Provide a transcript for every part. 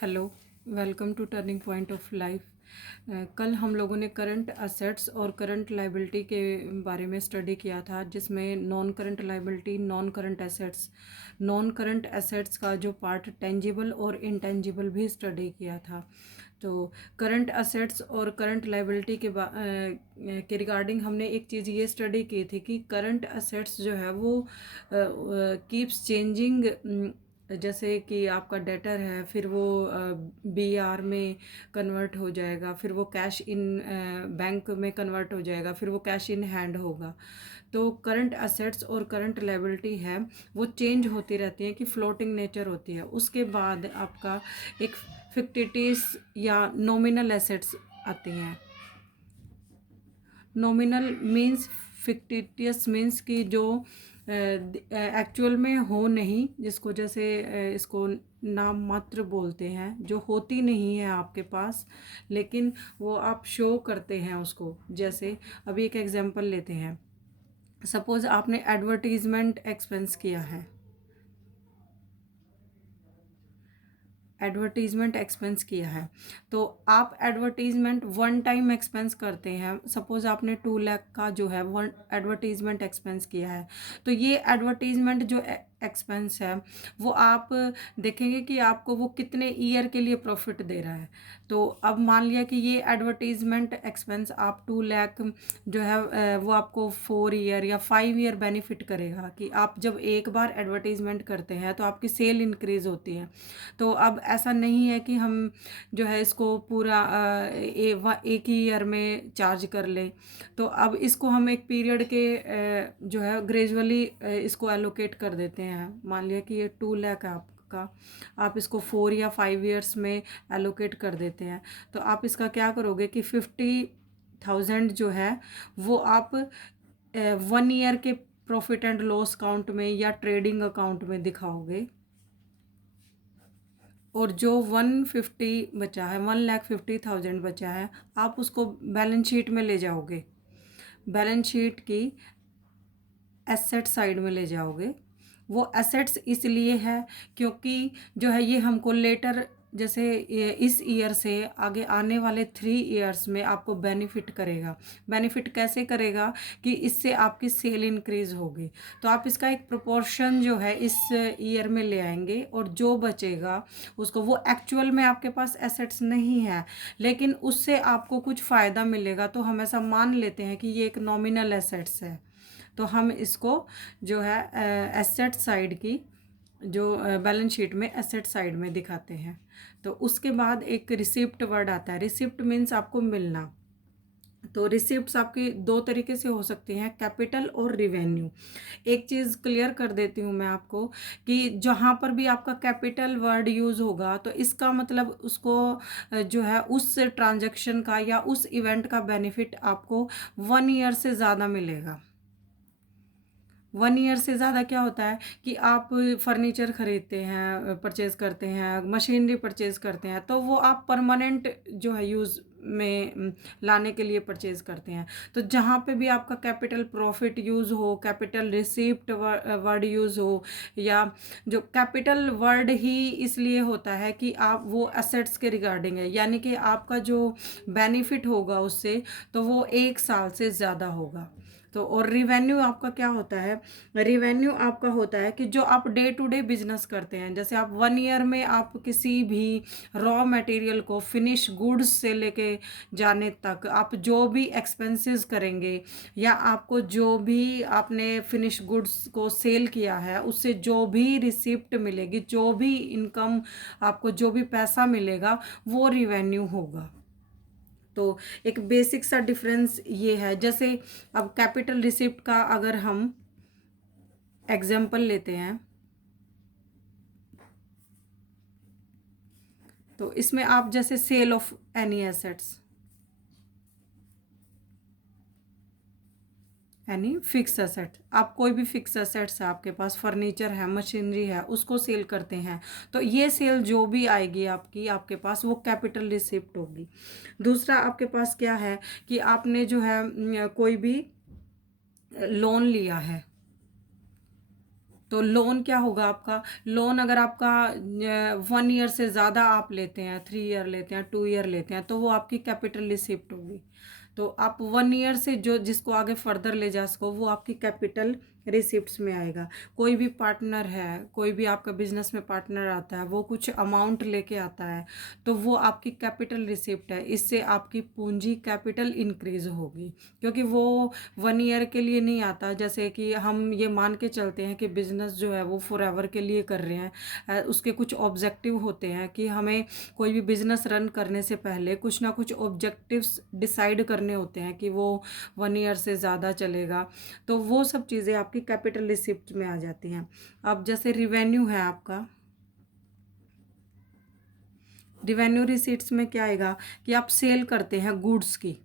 Hello, welcome to turning point of life. कल हम लोगों ने करंट असेट्स और करंट लाइबिलिटी के बारे में स्टडी किया था, जिसमें non current liability, non current assets का जो पार्ट टेंजिबल और इंटेंजिबल भी स्टडी किया था। तो करंट असेट्स और करंट लाइबिलिटी के रिगार्डिंग हमने एक चीज़ ये स्टडी की थी कि करंट असेट्स जो है वो कीप्स चेंजिंग। जैसे कि आपका डेटर है, फिर वो बीआर में कन्वर्ट हो जाएगा, फिर वो कैश इन बैंक में कन्वर्ट हो जाएगा, फिर वो कैश इन हैंड होगा। तो करंट असेट्स और करंट लायबिलिटी है वो चेंज होती रहती हैं कि फ्लोटिंग नेचर होती है। उसके बाद आपका एक फिक्टिटिस या नॉमिनल एसेट्स आती हैं। नॉमिनल मीन्स, फिक्टिटियस मीन्स कि जो एक्चुअल में हो नहीं, जिसको जैसे इसको नाम मात्र बोलते हैं, जो होती नहीं है आपके पास, लेकिन वो आप शो करते हैं उसको। जैसे अभी एक एग्जांपल लेते हैं। सपोज आपने एडवर्टीजमेंट एक्सपेंस किया है, एडवर्टीजमेंट एक्सपेंस किया है, तो आप एडवर्टीजमेंट वन टाइम एक्सपेंस करते हैं। सपोज आपने 2 लाख का जो है वन एडवर्टीजमेंट एक्सपेंस किया है, तो ये एडवर्टीजमेंट जो एक्सपेंस है वो आप देखेंगे कि आपको वो कितने ईयर के लिए प्रॉफिट दे रहा है। तो अब मान लिया कि ये एडवर्टीजमेंट एक्सपेंस आप 2 लाख जो है वो आपको 4 ईयर या 5 ईयर बेनिफिट करेगा। कि आप जब एक बार एडवर्टीजमेंट करते हैं तो आपकी सेल इंक्रीज होती है। तो अब ऐसा नहीं है कि हम जो है इसको पूरा एक ही ईयर में चार्ज कर लें। तो अब इसको हम एक पीरियड के जो है ग्रेजुअली इसको एलोकेट कर देते हैं। मान लिया कि ये 2 लाख है आपका, आप इसको 4 या 5 ईयर्स में एलोकेट कर देते हैं। तो आप इसका क्या करोगे कि 50,000 जो है वो आप 1 ईयर के प्रॉफिट एंड लॉस अकाउंट में या ट्रेडिंग अकाउंट में दिखाओगे। और जो 150 बचा है, 1,50,000 बचा है, आप उसको बैलेंस शीट में ले जाओगे। बैलेंस शीट की एसेट साइड में ले जाओगे। वो एसेट्स इसलिए है क्योंकि जो है ये हमको लेटर, जैसे इस ईयर से आगे आने वाले 3 ईयर्स में आपको बेनिफिट करेगा। बेनिफिट कैसे करेगा कि इससे आपकी सेल इंक्रीज होगी। तो आप इसका एक प्रोपोर्शन जो है इस ईयर में ले आएंगे, और जो बचेगा उसको, वो एक्चुअल में आपके पास एसेट्स नहीं है लेकिन उससे आपको कुछ फ़ायदा मिलेगा, तो हम ऐसा मान लेते हैं कि ये एक नॉमिनल एसेट्स है। तो हम इसको जो है एसेट साइड की, जो बैलेंस शीट में एसेट साइड में दिखाते हैं। तो उसके बाद एक रिसिप्ट वर्ड आता है। रिसिप्ट मीन्स आपको मिलना। तो रिसिप्ट्स आपकी 2 तरीके से हो सकती हैं, कैपिटल और रिवेन्यू। एक चीज़ क्लियर कर देती हूँ मैं आपको कि जहाँ पर भी आपका कैपिटल वर्ड यूज़ होगा तो इसका मतलब उसको जो है उस ट्रांजैक्शन का या उस इवेंट का बेनिफिट आपको 1 ईयर से ज़्यादा मिलेगा। 1 ईयर से ज़्यादा क्या होता है कि आप फर्नीचर खरीदते हैं, परचेज़ करते हैं, मशीनरी परचेज़ करते हैं, तो वो आप परमानेंट जो है यूज़ में लाने के लिए परचेज़ करते हैं। तो जहाँ पे भी आपका कैपिटल प्रॉफिट यूज़ हो, कैपिटल रिसिप्ट वर्ड यूज़ हो, या जो कैपिटल वर्ड ही इसलिए होता है कि आप वो एसेट्स के रिगार्डिंग है, यानी कि आपका जो बेनिफिट होगा उससे, तो वो 1 साल से ज़्यादा होगा। तो और रिवेन्यू आपका क्या होता है? रिवेन्यू आपका होता है कि जो आप डे टू डे बिजनेस करते हैं, जैसे आप 1 ईयर में आप किसी भी रॉ मटेरियल को फिनिश गुड्स से लेके जाने तक आप जो भी एक्सपेंसेस करेंगे, या आपको जो भी आपने फिनिश गुड्स को सेल किया है उससे जो भी रिसिप्ट मिलेगी, जो भी इनकम आपको, जो भी पैसा मिलेगा, वो रिवेन्यू होगा। तो एक बेसिक सा डिफरेंस ये है। जैसे अब कैपिटल रिसिप्ट का अगर हम एग्जाम्पल लेते हैं, तो इसमें आप जैसे sale of any assets, any fix asset, आप कोई भी फिक्स एसेट्स है आपके पास, फर्नीचर है, मशीनरी है, उसको सेल करते हैं, तो ये सेल जो भी आएगी आपकी, आपके पास वो कैपिटल रिसिप्ट होगी। दूसरा आपके पास क्या है कि आपने जो है कोई भी लोन लिया है, तो लोन क्या होगा आपका, लोन अगर आपका 1 ईयर से ज़्यादा आप लेते हैं, 3 ईयर लेते हैं, 2 ईयर लेते हैं, तो वो आपकी कैपिटल रिसिप्ट होगी। तो आप 1 ईयर से जो जिसको आगे फर्दर ले जा सको वो आपकी कैपिटल रिसिप्ट्स में आएगा। कोई भी पार्टनर है, कोई भी आपका बिजनेस में पार्टनर आता है, वो कुछ अमाउंट लेके आता है, तो वो आपकी कैपिटल रिसिप्ट है। इससे आपकी पूंजी कैपिटल इंक्रीज होगी, क्योंकि वो 1 ईयर के लिए नहीं आता। जैसे कि हम ये मान के चलते हैं कि बिजनेस जो है वो फॉर एवर के लिए कर रहे हैं, उसके कुछ ऑब्जेक्टिव होते हैं कि हमें कोई भी बिजनेस रन करने से पहले कुछ ना कुछ ऑब्जेक्टिव्स डिसाइड करने होते हैं कि वो 1 ईयर से ज़्यादा चलेगा। तो वो सब चीज़ें आपकी कैपिटल रिसिप्ट में आ जाती हैं। अब जैसे रिवेन्यू है आपका, रिवेन्यू रिसीट्स में क्या आएगा कि आप सेल करते हैं गुड्स की।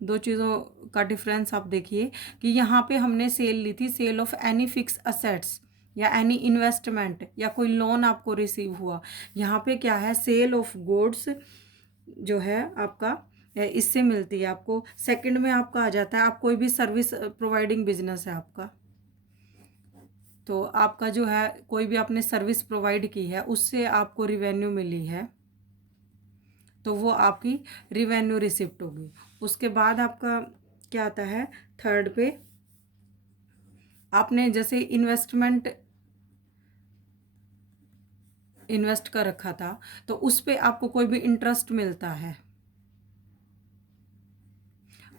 दो चीज़ों का डिफरेंस आप देखिए कि यहाँ पे हमने सेल ली थी, sale of any fix assets या एनी इन्वेस्टमेंट या कोई लोन आपको रिसीव हुआ। यहाँ पे क्या है, सेल ऑफ गुड्स जो है आपका इससे मिलती है आपको। सेकंड में आपका आ जाता है, आप कोई भी सर्विस प्रोवाइडिंग बिजनेस है आपका, तो आपका जो है कोई भी आपने सर्विस प्रोवाइड की है उससे आपको रिवेन्यू मिली है, तो वो आपकी रिवेन्यू रिसिप्ट होगी। उसके बाद आपका क्या आता है, थर्ड पे आपने जैसे इन्वेस्ट कर रखा था, तो उस पे आपको कोई भी इंटरेस्ट मिलता है।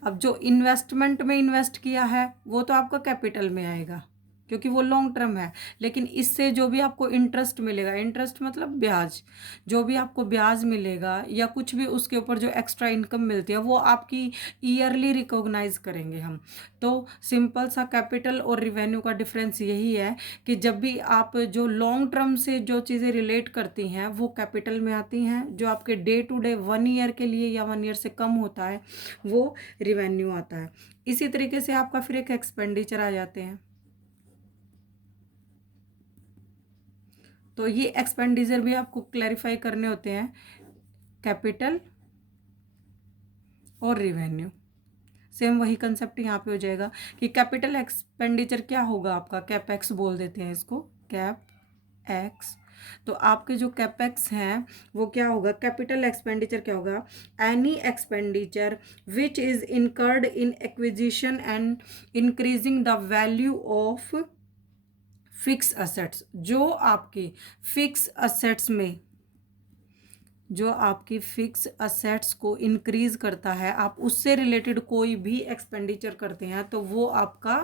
अब जो इन्वेस्टमेंट में इन्वेस्ट किया है वो तो आपका कैपिटल में आएगा क्योंकि वो लॉन्ग टर्म है, लेकिन इससे जो भी आपको इंटरेस्ट मिलेगा, इंटरेस्ट मतलब ब्याज, जो भी आपको ब्याज मिलेगा या कुछ भी उसके ऊपर जो एक्स्ट्रा इनकम मिलती है वो आपकी ईयरली रिकॉग्नाइज करेंगे हम। तो सिंपल सा कैपिटल और रिवेन्यू का डिफरेंस यही है कि जब भी आप जो लॉन्ग टर्म से जो चीज़ें रिलेट करती हैं वो कैपिटल में आती हैं, जो आपके डे टू डे 1 ईयर के लिए या 1 ईयर से कम होता है वो रिवेन्यू आता है। इसी तरीके से आपका फिर एक एक्सपेंडिचर आ जाते हैं। तो ये एक्सपेंडिचर भी आपको क्लैरिफाई करने होते हैं, कैपिटल और रिवेन्यू। सेम वही कंसेप्ट यहाँ पे हो जाएगा कि कैपिटल एक्सपेंडिचर क्या होगा आपका, कैपेक्स बोल देते हैं इसको, कैप एक्स। तो आपके जो कैपेक्स हैं वो क्या होगा, कैपिटल एक्सपेंडिचर क्या होगा, any expenditure which is incurred in acquisition and increasing the value of fix assets. जो आपकी फिक्स असेट्स में, जो आपकी फिक्स असेट्स को इंक्रीज करता है, आप उससे रिलेटेड कोई भी एक्सपेंडिचर करते हैं तो वो आपका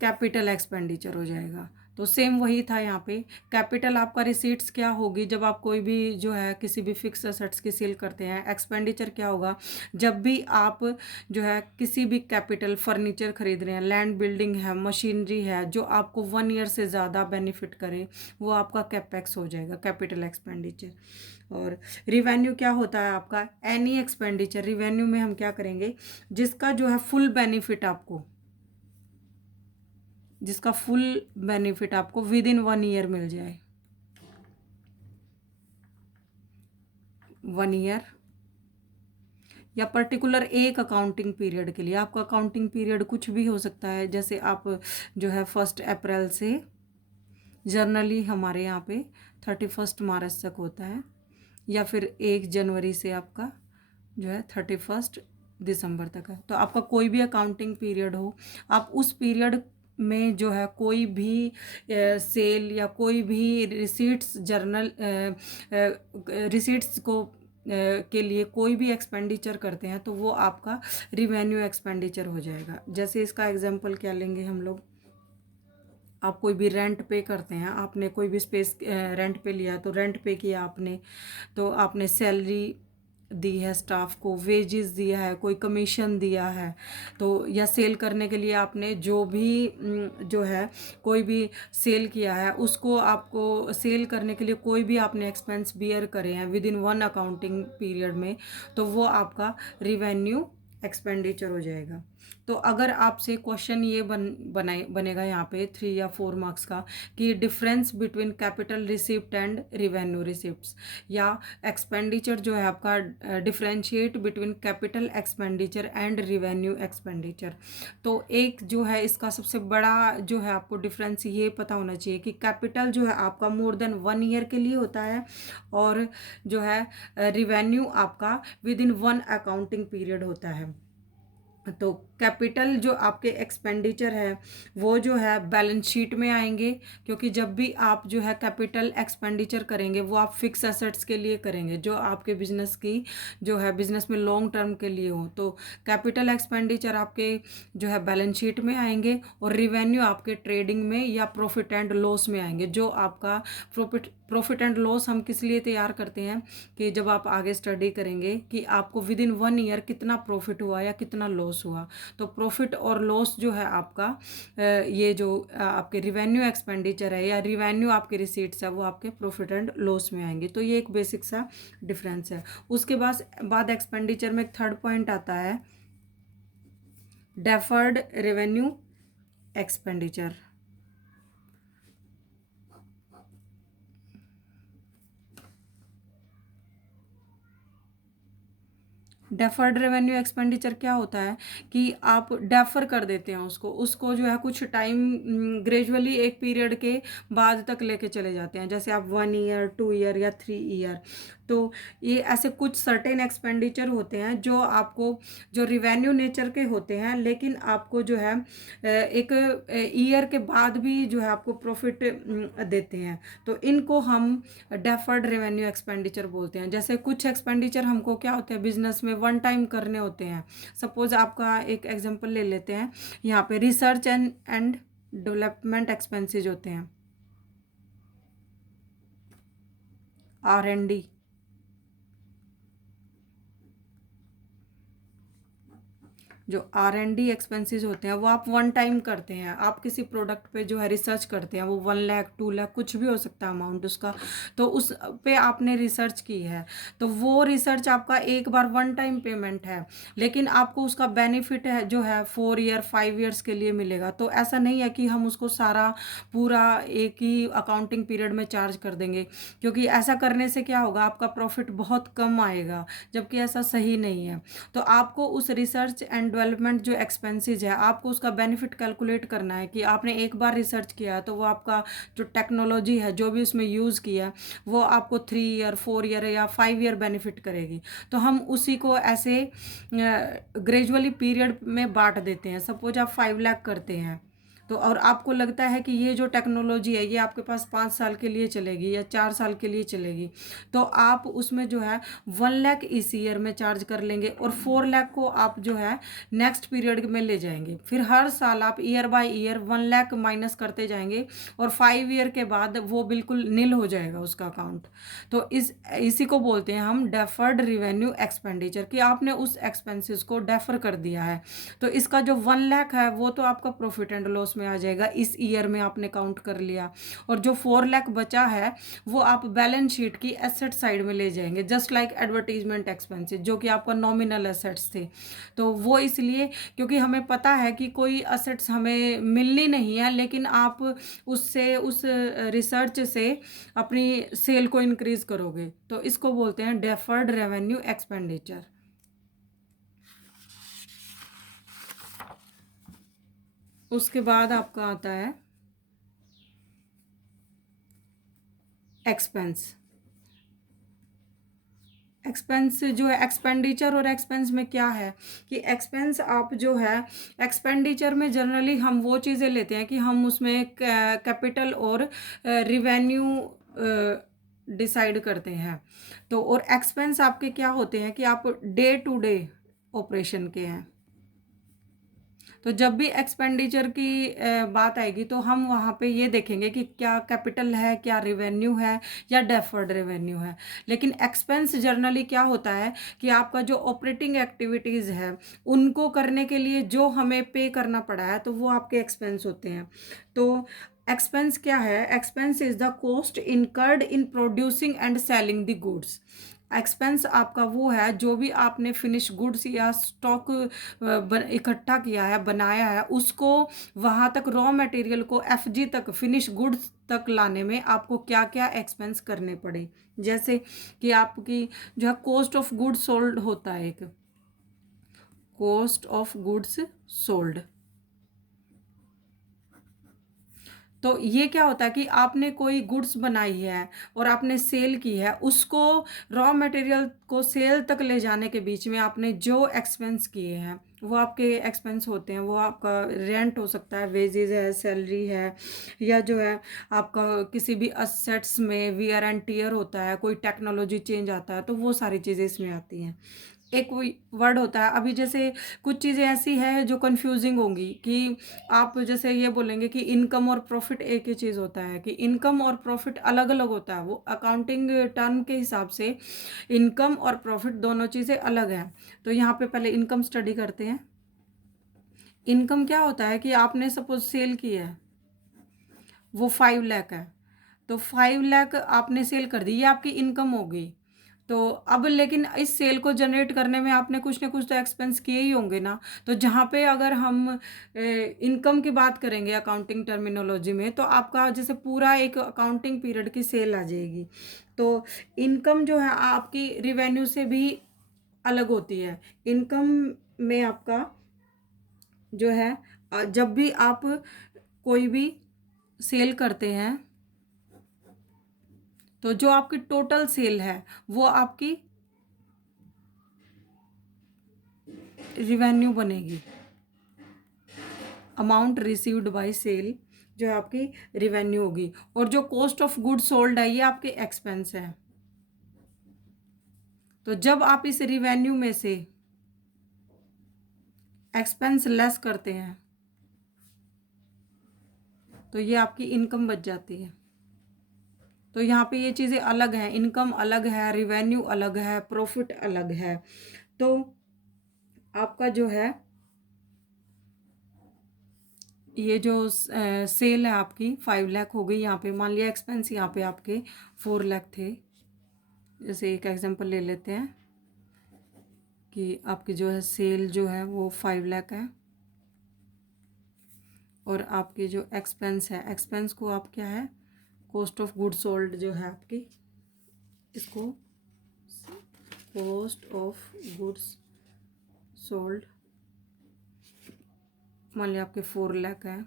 कैपिटल एक्सपेंडिचर हो जाएगा। तो सेम वही था यहाँ पे, कैपिटल आपका रिसीट्स क्या होगी जब आप कोई भी जो है किसी भी फिक्स असेट्स की सेल करते हैं। एक्सपेंडिचर क्या होगा, जब भी आप जो है किसी भी कैपिटल फर्नीचर खरीद रहे हैं, लैंड बिल्डिंग है, मशीनरी है, जो आपको 1 ईयर से ज़्यादा बेनिफिट करे, वो आपका कैपेक्स हो जाएगा, कैपिटल एक्सपेंडिचर। और रिवेन्यू क्या होता है आपका, एनी एक्सपेंडिचर। रिवेन्यू में हम क्या करेंगे, जिसका जो है फुल बेनिफिट आपको, जिसका फुल बेनिफिट आपको विद इन 1 ईयर मिल जाए, 1 ईयर या पर्टिकुलर एक अकाउंटिंग पीरियड के लिए। आपका अकाउंटिंग पीरियड कुछ भी हो सकता है, जैसे आप जो है 1 अप्रैल से, जर्नली हमारे यहाँ पे 31 मार्च तक होता है, या फिर 1 जनवरी से आपका जो है 31 दिसंबर तक है। तो आपका कोई भी अकाउंटिंग पीरियड हो, आप उस पीरियड में जो है कोई भी सेल या कोई भी रिसीट्स जर्नल रिसीट्स को के लिए कोई भी एक्सपेंडिचर करते हैं तो वो आपका रिवेन्यू एक्सपेंडिचर हो जाएगा। जैसे इसका एग्जांपल क्या लेंगे हम लोग, आप कोई भी रेंट पे करते हैं, आपने कोई भी स्पेस रेंट पे लिया तो रेंट पे किया आपने, तो आपने सैलरी दी है स्टाफ को, वेजेस दिया है, कोई कमीशन दिया है, तो या सेल करने के लिए आपने जो भी जो है कोई भी सेल किया है उसको, आपको सेल करने के लिए कोई भी आपने एक्सपेंस बियर करे हैं विद इन 1 अकाउंटिंग पीरियड में, तो वो आपका रिवेन्यू एक्सपेंडिचर हो जाएगा। तो अगर आपसे क्वेश्चन ये बनेगा यहाँ पे 3 या 4 मार्क्स का कि difference between capital receipt and revenue receipts, या एक्सपेंडिचर जो है आपका differentiate between capital expenditure and revenue expenditure. तो एक जो है इसका सबसे बड़ा जो है आपको डिफरेंस ये पता होना चाहिए कि कैपिटल जो है आपका मोर देन 1 ईयर के लिए होता है, और जो है रिवेन्यू आपका विद इन 1 अकाउंटिंग पीरियड होता है। तो कैपिटल जो आपके एक्सपेंडिचर है वो जो है बैलेंस शीट में आएंगे, क्योंकि जब भी आप जो है कैपिटल एक्सपेंडिचर करेंगे वो आप फिक्स एसेट्स के लिए करेंगे जो आपके बिजनेस की जो है बिजनेस में लॉन्ग टर्म के लिए हो। तो कैपिटल एक्सपेंडिचर आपके जो है बैलेंस शीट में आएंगे, और रिवेन्यू आपके ट्रेडिंग में या प्रॉफिट एंड लॉस में आएंगे। जो आपका प्रॉफिट एंड लॉस हम किस लिए तैयार करते हैं कि जब आप आगे स्टडी करेंगे कि आपको विद इन 1 ईयर कितना प्रॉफिट हुआ या कितना लॉस हुआ। तो प्रॉफिट और लॉस जो है आपका ये जो आपके रिवेन्यू एक्सपेंडिचर है या रिवेन्यू आपके रिसीट्स है वो आपके प्रॉफिट एंड लॉस में आएंगे। तो ये एक बेसिक सा डिफरेंस है। उसके बाद एक्सपेंडिचर में एक थर्ड पॉइंट आता है deferred revenue expenditure. Deferred revenue expenditure क्या होता है कि आप डेफर कर देते हैं उसको उसको जो है कुछ टाइम ग्रेजुअली एक पीरियड के बाद तक लेके चले जाते हैं, जैसे आप 1 ईयर 2 ईयर या 3 ईयर। तो ये ऐसे कुछ सर्टेन एक्सपेंडिचर होते हैं जो आपको जो रिवेन्यू नेचर के होते हैं, लेकिन आपको जो है एक ईयर के बाद भी जो है आपको प्रॉफिट देते हैं। तो इनको हम डेफर्ड रेवेन्यू एक्सपेंडिचर बोलते हैं। जैसे कुछ एक्सपेंडिचर हमको क्या होते हैं बिजनेस में वन टाइम करने होते हैं। सपोज आपका एक एग्जांपल ले लेते हैं, यहाँ पे रिसर्च एंड डेवलपमेंट एक्सपेंसेस होते हैं, R&D। जो R&D एक्सपेंसेस होते हैं वो आप वन टाइम करते हैं। आप किसी प्रोडक्ट पे जो है रिसर्च करते हैं, वो 1 लाख 2 लाख कुछ भी हो सकता है अमाउंट उसका, तो उस पे आपने रिसर्च की है, तो वो रिसर्च आपका एक बार वन टाइम पेमेंट है, लेकिन आपको उसका बेनिफिट है जो है 4 ईयर 5 ईयर्स के लिए मिलेगा। तो ऐसा नहीं है कि हम उसको सारा पूरा एक ही अकाउंटिंग पीरियड में चार्ज कर देंगे, क्योंकि ऐसा करने से क्या होगा आपका प्रॉफिट बहुत कम आएगा, जबकि ऐसा सही नहीं है। तो आपको उस रिसर्च एंड डेवलपमेंट जो एक्सपेंसेस है आपको उसका बेनिफिट कैलकुलेट करना है कि आपने एक बार रिसर्च किया तो वो आपका जो टेक्नोलॉजी है जो भी उसमें यूज़ किया वो आपको 3 ईयर 4 ईयर या 5 ईयर बेनिफिट करेगी। तो हम उसी को ऐसे ग्रेजुअली पीरियड में बांट देते हैं। सपोज आप 5 लाख करते हैं, तो और आपको लगता है कि ये जो टेक्नोलॉजी है ये आपके पास 5 साल के लिए चलेगी या 4 साल के लिए चलेगी, तो आप उसमें जो है 1 लाख इस ईयर में चार्ज कर लेंगे और 4 लाख को आप जो है नेक्स्ट पीरियड में ले जाएंगे। फिर हर साल आप year by year 1 lakh minus करते जाएंगे और 5 ईयर के बाद वो बिल्कुल नील हो जाएगा उसका अकाउंट। तो इसी को बोलते हैं हम डेफर्ड रिवेन्यू एक्सपेंडिचर, कि आपने उस एक्सपेंसेस को डेफर कर दिया है। तो इसका जो 1 लाख है वो तो आपका प्रॉफिट एंड लॉस में आ जाएगा, इस ईयर में आपने काउंट कर लिया, और जो 4 लाख बचा है वो आप बैलेंस शीट की एसेट साइड में ले जाएंगे, जस्ट लाइक एडवर्टीजमेंट एक्सपेंसेस जो कि आपका नॉमिनल एसेट्स थे। तो वो इसलिए क्योंकि हमें पता है कि कोई एसेट्स हमें मिलनी नहीं है, लेकिन आप उससे उस रिसर्च से अपनी सेल को इंक्रीज करोगे, तो इसको बोलते हैं डेफर्ड रेवेन्यू एक्सपेंडिचर। उसके बाद आपका आता है एक्सपेंस। एक्सपेंस जो है एक्सपेंडिचर और एक्सपेंस में क्या है कि एक्सपेंस आप जो है एक्सपेंडिचर में जनरली हम वो चीज़ें लेते हैं कि हम उसमें कैपिटल और रिवेन्यू डिसाइड करते हैं। तो और एक्सपेंस आपके क्या होते हैं कि आप डे टू डे ऑपरेशन के हैं। तो जब भी एक्सपेंडिचर की बात आएगी तो हम वहाँ पे ये देखेंगे कि क्या कैपिटल है, क्या रेवेन्यू है, या डेफर्ड रेवेन्यू है। लेकिन एक्सपेंस जर्नली क्या होता है कि आपका जो ऑपरेटिंग एक्टिविटीज़ है उनको करने के लिए जो हमें पे करना पड़ा है तो वो आपके एक्सपेंस होते हैं। तो एक्सपेंस क्या है? Expense is the cost incurred in producing and selling the goods. Expense आपका वो है जो भी आपने फिनिश गुड्स या स्टॉक इकट्ठा किया है, बनाया है, उसको वहाँ तक रॉ मटेरियल को एफजी तक, फिनिश गुड्स तक लाने में आपको क्या क्या एक्सपेंस करने पड़े। जैसे कि आपकी जो है कॉस्ट ऑफ गुड्स सोल्ड होता है, एक कॉस्ट ऑफ गुड्स सोल्ड। तो ये क्या होता है कि आपने कोई गुड्स बनाई है और आपने सेल की है, उसको रॉ मटेरियल को सेल तक ले जाने के बीच में आपने जो एक्सपेंस किए हैं वो आपके एक्सपेंस होते हैं। वो आपका रेंट हो सकता है, वेजेस है, सैलरी है, या जो है आपका किसी भी असेट्स में वियर एंड टीयर होता है, कोई टेक्नोलॉजी चेंज आता है, तो वो सारी चीज़ें इसमें आती हैं। एक वर्ड होता है, अभी जैसे कुछ चीज़ें ऐसी हैं जो कंफ्यूजिंग होंगी कि आप जैसे ये बोलेंगे कि इनकम और प्रॉफिट एक ही चीज़ होता है, कि इनकम और प्रॉफिट अलग अलग होता है। वो अकाउंटिंग टर्म के हिसाब से इनकम और प्रॉफिट दोनों चीज़ें अलग हैं। तो यहाँ पे पहले इनकम स्टडी करते हैं। इनकम क्या होता है कि आपने सपोज सेल की है, वो 5 लाख है, तो 5 लाख आपने सेल कर दी, ये आपकी इनकम हो गई। तो अब लेकिन इस सेल को जनरेट करने में आपने कुछ ना कुछ तो एक्सपेंस किए ही होंगे ना। तो जहाँ पे अगर हम इनकम की बात करेंगे अकाउंटिंग टर्मिनोलॉजी में, तो आपका जैसे पूरा एक अकाउंटिंग पीरियड की सेल आ जाएगी। तो इनकम जो है आपकी रिवेन्यू से भी अलग होती है। इनकम में आपका जो है जब भी आप कोई भी सेल करते हैं, तो जो आपकी टोटल सेल है वो आपकी रिवेन्यू बनेगी। अमाउंट रिसीव्ड बाय सेल जो है आपकी रिवेन्यू होगी, और जो कॉस्ट ऑफ गुड सोल्ड है ये आपके एक्सपेंस है। तो जब आप इस रिवेन्यू में से एक्सपेंस लेस करते हैं तो ये आपकी इनकम बच जाती है। तो यहाँ पे ये चीज़ें अलग हैं, इनकम अलग है, रिवेन्यू अलग है, प्रॉफिट अलग है। तो आपका जो है ये जो सेल है आपकी 5 लाख हो गई। यहाँ पे मान लिया एक्सपेंस यहाँ पे आपके 4 लाख थे। जैसे एक एग्जांपल ले लेते हैं कि आपकी जो है सेल जो है वो 5 लाख है, और आपकी जो एक्सपेंस है, एक्सपेंस को आप क्या है, कॉस्ट ऑफ गुड सोल्ड जो है आपकी, इसको कॉस्ट ऑफ गुड्स सोल्ड मान लिया आपके 4 लाख है।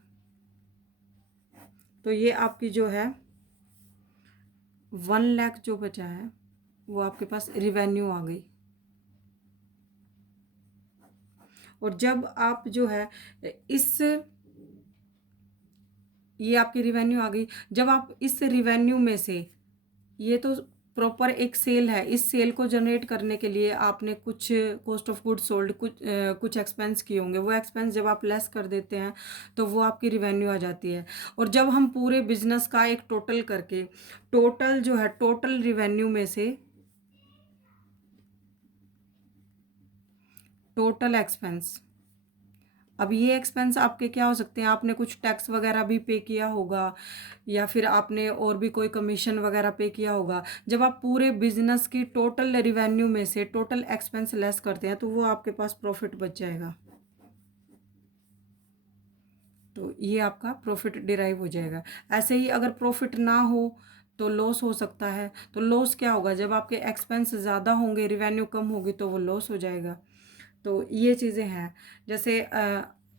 तो ये आपकी जो है 1 लाख जो बचा है वो आपके पास रिवेन्यू आ गई। और जब आप जो है इस ये आपकी रिवेन्यू आ गई, जब आप इस रिवेन्यू में से, ये तो प्रॉपर एक सेल है, इस सेल को जनरेट करने के लिए आपने कुछ कॉस्ट ऑफ गुड सोल्ड, कुछ एक्सपेंस किए होंगे, वो एक्सपेंस जब आप लेस कर देते हैं तो वो आपकी रिवेन्यू आ जाती है। और जब हम पूरे बिजनेस का एक टोटल करके, टोटल जो है टोटल रिवेन्यू में से टोटल एक्सपेंस, अब ये एक्सपेंस आपके क्या हो सकते हैं, आपने कुछ टैक्स वगैरह भी पे किया होगा, या फिर आपने और भी कोई कमीशन वगैरह पे किया होगा। जब आप पूरे बिजनेस की टोटल रिवेन्यू में से टोटल एक्सपेंस लेस करते हैं तो वो आपके पास प्रॉफिट बच जाएगा। तो ये आपका प्रॉफिट डिराइव हो जाएगा। ऐसे ही अगर प्रॉफिट ना हो तो लॉस हो सकता है। तो लॉस क्या होगा, जब आपके एक्सपेंस ज़्यादा होंगे, रिवेन्यू कम होगी, तो वो लॉस हो जाएगा। तो ये चीज़ें हैं। जैसे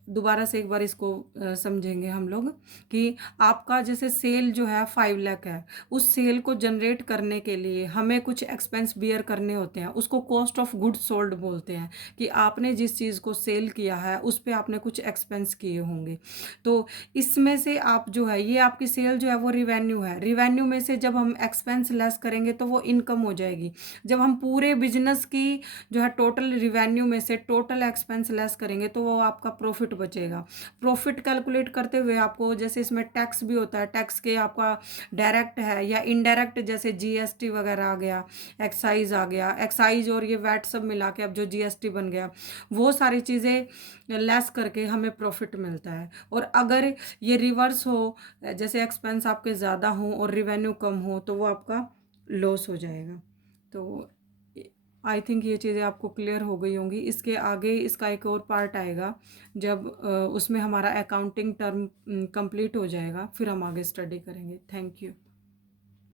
दोबारा से एक बार इसको समझेंगे हम लोग कि आपका जैसे सेल जो है 5 लाख है, उस सेल को जनरेट करने के लिए हमें कुछ एक्सपेंस बियर करने होते हैं, उसको कॉस्ट ऑफ गुड्स सोल्ड बोलते हैं। कि आपने जिस चीज़ को सेल किया है उस पर आपने कुछ एक्सपेंस किए होंगे। तो इसमें से आप जो है, ये आपकी सेल जो है वो रिवेन्यू है, रिवेन्यू में से जब हम एक्सपेंस लेस करेंगे तो वो इनकम हो जाएगी। जब हम पूरे बिजनेस की जो है टोटल रिवेन्यू में से टोटल एक्सपेंस लेस करेंगे तो वो आपका प्रॉफिट बचेगा। प्रॉफिट कैलकुलेट करते हुए आपको जैसे इसमें टैक्स भी होता है, टैक्स के आपका डायरेक्ट है या इनडायरेक्ट, जैसे जीएसटी वगैरह आ गया, एक्साइज आ गया, एक्साइज और ये वैट सब मिला के अब जो जीएसटी बन गया, वो सारी चीज़ें लेस करके हमें प्रॉफिट मिलता है। और अगर ये रिवर्स हो, जैसे एक्सपेंस आपके ज़्यादा हों और रिवेन्यू कम हो, तो वो आपका लॉस हो जाएगा। तो आई थिंक ये चीज़ें आपको क्लियर हो गई होंगी। इसके आगे इसका एक और पार्ट आएगा जब उसमें हमारा अकाउंटिंग टर्म कंप्लीट हो जाएगा, फिर हम आगे स्टडी करेंगे। Thank you.